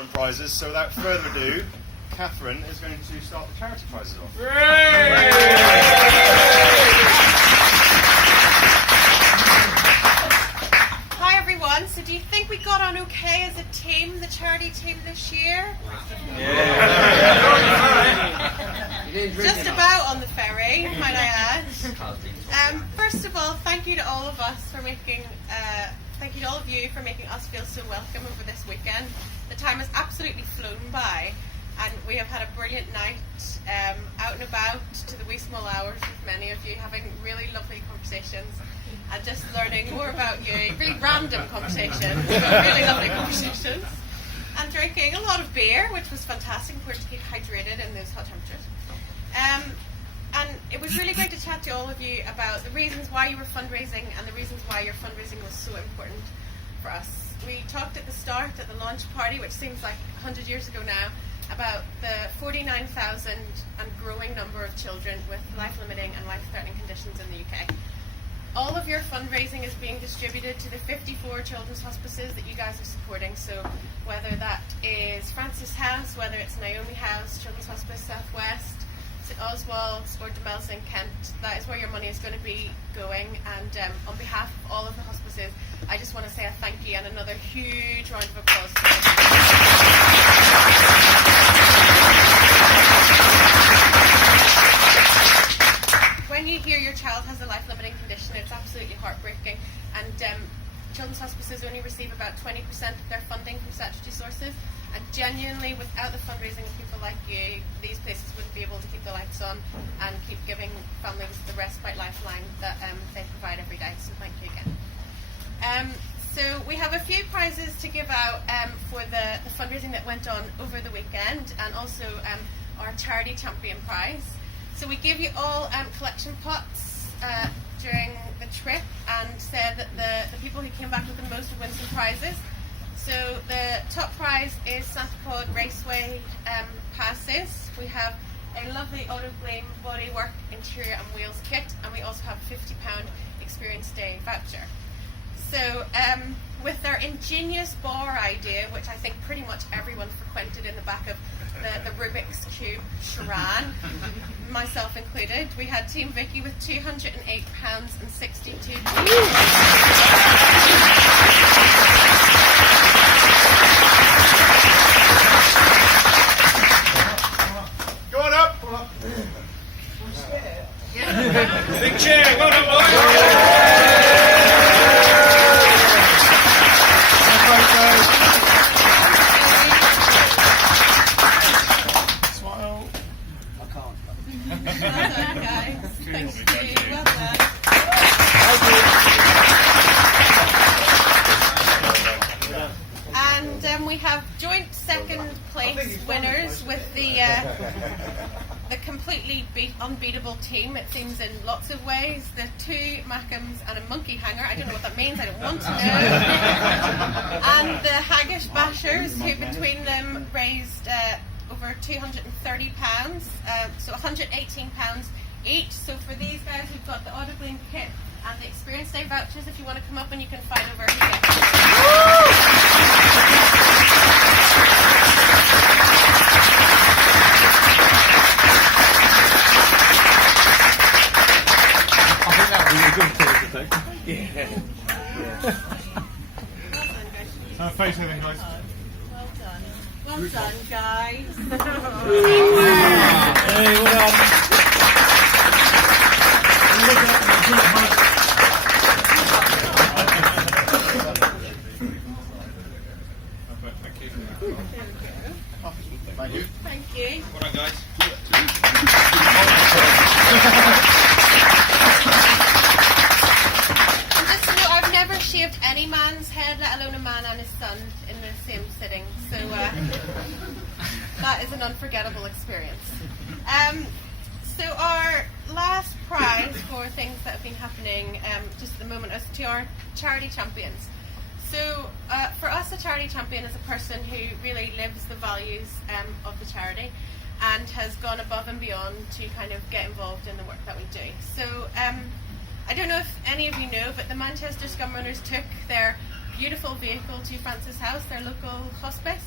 Scumrun prizes. So without further ado, Catherine is going to start the charity prizes off. Hi everyone, so do you think we got on okay as a team, the charity team this year? Just about on the ferry, might I add. First of all, thank you to all of us for making, thank you to all of you for making us feel so welcome over this weekend. The time has absolutely flown by, and we have had a brilliant night out and about to the wee small hours with many of you, having really lovely conversations and just learning more about you. Really random conversations, but really lovely conversations. And drinking a lot of beer, which was fantastic, important to keep hydrated in those hot temperatures. And it was really great to chat to all of you about the reasons why you were fundraising and the reasons why your fundraising was so important for us. We talked at the start, at the launch party, which seems like 100 years ago now, about the 49,000 and growing number of children with life-limiting and life-threatening conditions in the UK. All of your fundraising is being distributed to the 54 children's hospices that you guys are supporting. So whether that is Francis House, whether it's Naomi House, Children's Hospice Southwest, St Oswald's or Demel's in Kent, that is where your money is going to be going. And on behalf of all of the hospices, I just want to say a thank you and another huge round of applause to them. When you hear your child has a life-limiting condition, it's absolutely heartbreaking. And children's hospices only receive about 20% of their funding from statutory sources. And genuinely, without the fundraising of people like you, these places wouldn't be able to keep the lights on and keep giving families the respite lifeline that they provide every day. So thank you again. So we have a few prizes to give out for the fundraising that went on over the weekend, and also our Charity Champion Prize. So we gave you all collection pots during the trip and said that the people who came back with the most would win some prizes. So the top prize is Santa Pod Raceway passes. We have a lovely Autoblame bodywork interior and wheels kit, and we also have a £50 experience day voucher. So with their ingenious bar idea, which I think pretty much everyone frequented in the back of the Rubik's Cube Scumrun, myself included, we had Team Vicky with £208.62. Go on up! Big cheer! Well done, boys! Smile. I can't. Well done, guys. Thank you. Well done. And we have joint second place winners with the completely unbeatable team, it seems, in lots of ways. The two Mackhams and a monkey hanger. I don't know what that means, I don't want to know. And the Haggish Bashers, who between them raised over £230, so £118 each. So for these guys who've got the Autoblame kit and the Experience Day vouchers, if you want to come up and you can fight over here. Yeah. Face everything, guys. Well done, guys. Hey, well done. Thank you. Thank you. Well done, guys. And just to know, I've never shaved any man's head, let alone a man and his son, in the same sitting. So that is an unforgettable experience. So our last prize for things that have been happening just at the moment is to our charity champions. So for us, a charity champion is a person who really lives the values of the charity and has gone above and beyond to kind of get involved in the work that we do. So I don't know if any of you know, but the Manchester Scumrunners took their beautiful vehicle to Francis House, their local hospice,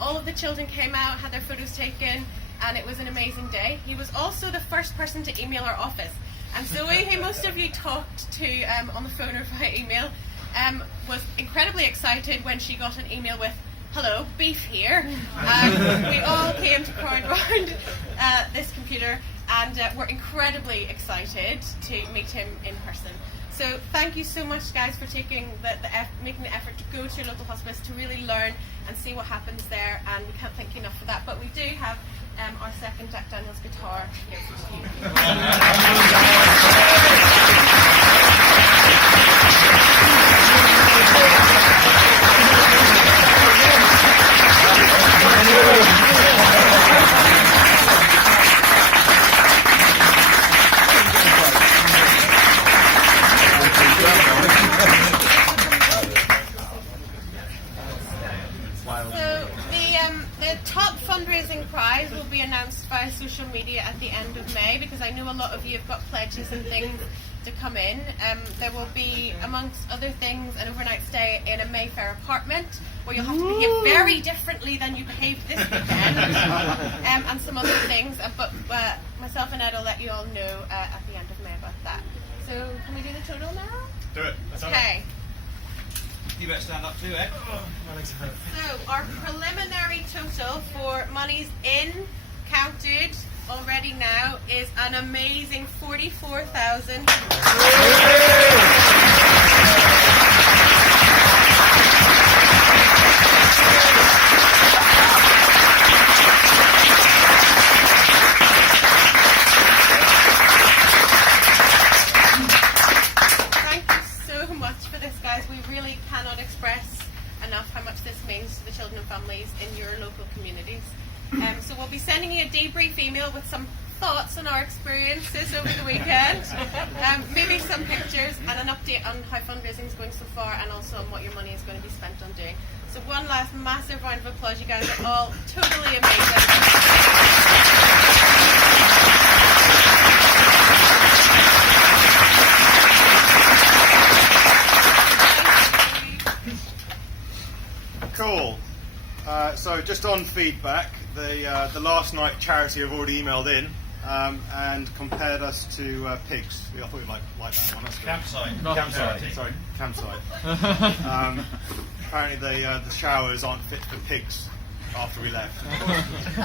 All of the children came out, had their photos taken, and it was an amazing day. He was also the first person to email our office. And Zoe, who most of you talked to on the phone or via email, was incredibly excited when she got an email with, "Hello, Beef here." We all came to crowd around this computer, and we're incredibly excited to meet him in person. So thank you so much, guys, for taking making the effort to go to your local hospice to really learn and see what happens there, and we can't thank you enough for that. But we do have our second Jack Daniels guitar here for the top fundraising prize will be announced via social media at the end of May, because I know a lot of you have got pledges and things to come in. There will be, amongst other things, an overnight stay in a Mayfair apartment where you'll have to behave very differently than you behaved this weekend, and some other things. But myself and Ed will let you all know at the end of May about that. So can we do the total now? Do it. Okay. You better stand up too, Ed. So our preliminary total for monies in, counted already now, is an amazing 44,000. Thank you so much for this, guys. We really cannot express enough how much this means to the children and families in your local communities. So we'll be sending you a debrief email with some thoughts on our experiences over the weekend, maybe some pictures and an update on how fundraising is going so far, and also on what your money is going to be spent on doing. So one last massive round of applause. You guys are all totally amazing. Cool. So just on feedback, the last night charity have already emailed in and compared us to pigs. I thought you'd like that one. That's good. Campsite. Sorry, campsite. Apparently the showers aren't fit for pigs after we left.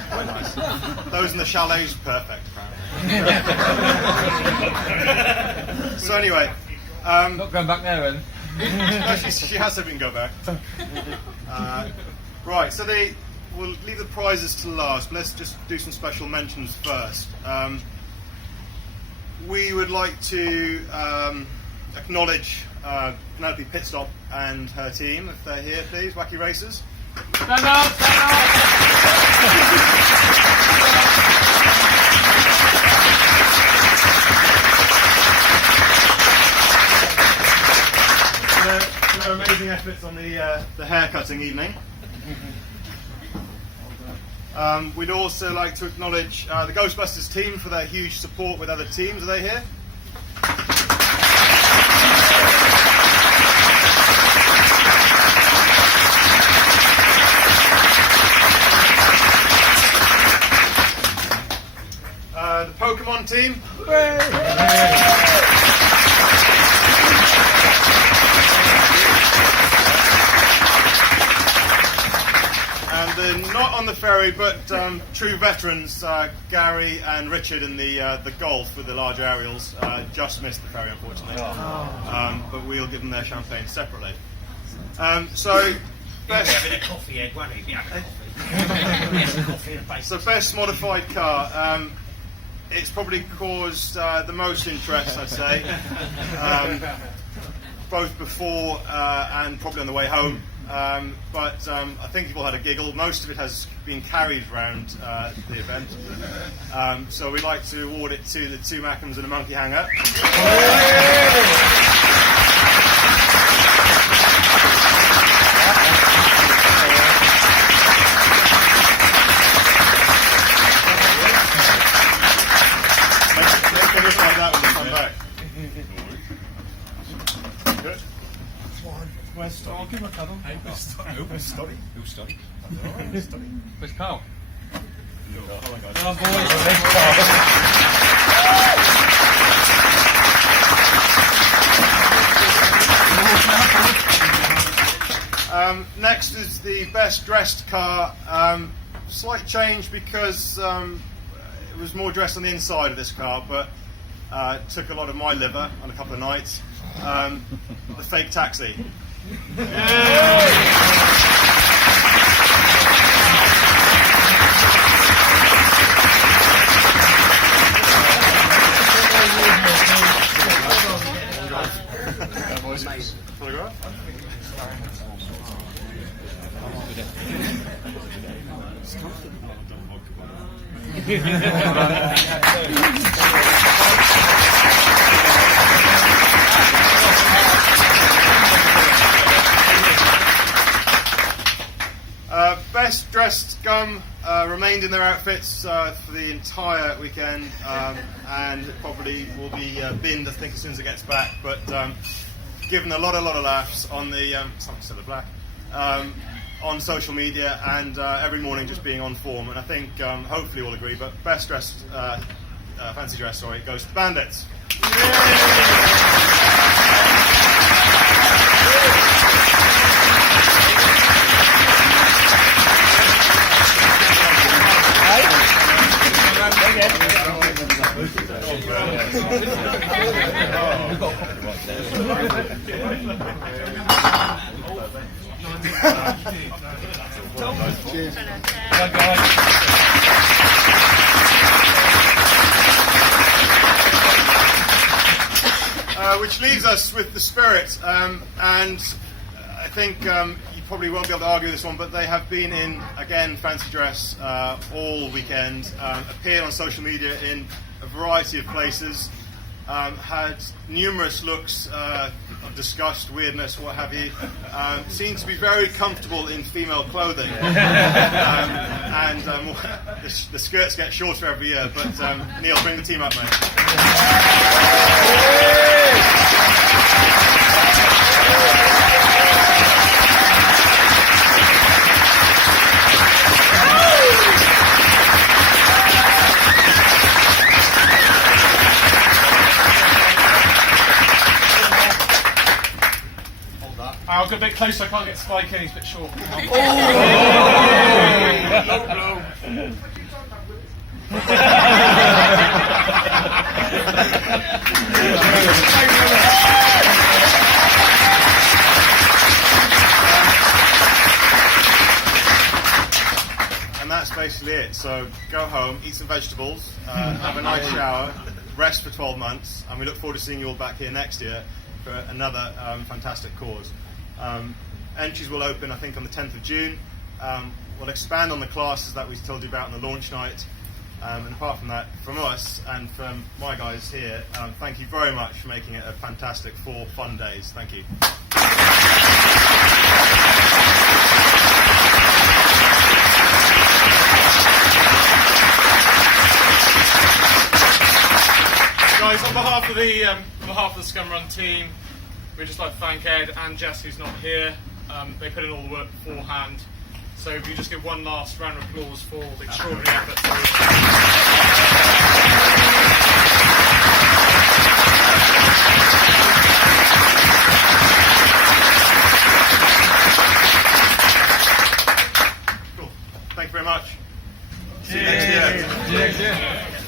Quite nice. Those in the chalets are perfect, apparently. So anyway. Not going back there then. No, she has said we can go back. Right, so we'll leave the prizes to last, but let's just do some special mentions first. We would like to acknowledge Penelope Pitstop and her team, if they're here, please. Wacky Racers. Stand up! Stand For their amazing efforts on the haircutting evening. We'd also like to acknowledge the Ghostbusters team for their huge support with other teams. Are they here? The Pokemon team. And the not on the ferry, but true veterans, Gary and Richard in the Golf with the large aerials, just missed the ferry, unfortunately. But we'll give them their champagne separately. So, best modified car. It's probably caused the most interest, I'd say, both before and probably on the way home. But I think people had a giggle. Most of it has been carried around the event. So we'd like to award it to the two Mackhams and a monkey hanger. Let's finish like that when we come back. Good. I'll give him a cuddle. Study. Who'll study? Where's Carl? Next is the best dressed car. Slight change because it was more dressed on the inside of this car, but took a lot of my liver on a couple of nights. The fake taxi. Photograph? Best dressed scum remained in their outfits for the entire weekend, and probably will be binned, I think, as soon as it gets back. But given a lot of laughs on the something still black on social media, and every morning just being on form. And I think hopefully we'll agree. But best dressed fancy dress, sorry, goes to Bandits. Which leaves us with the Spirit, and I think you probably won't be able to argue this one, but they have been in, again, fancy dress all weekend, appeared on social media in a variety of places, had numerous looks of disgust, weirdness, what have you, seemed to be very comfortable in female clothing, and the skirts get shorter every year, but Neil, bring the team up, mate. I'll go a bit closer, I can't get Spike in, he's a bit short. And that's basically it. So go home, eat some vegetables, have a nice shower, rest for 12 months, and we look forward to seeing you all back here next year for another fantastic cause. Entries will open, I think, on the 10th of June. We'll expand on the classes that we told you about on the launch night. And apart from that, from us and from my guys here, thank you very much for making it a fantastic 4 fun days. Thank you. Guys, on behalf of the Scumrun team, we'd just like to thank Ed and Jess, who's not here. They put in all the work beforehand. So if you just give one last round of applause for the extraordinary effort. Cool. Thank you very much. Cheers. See you next year. Cheers.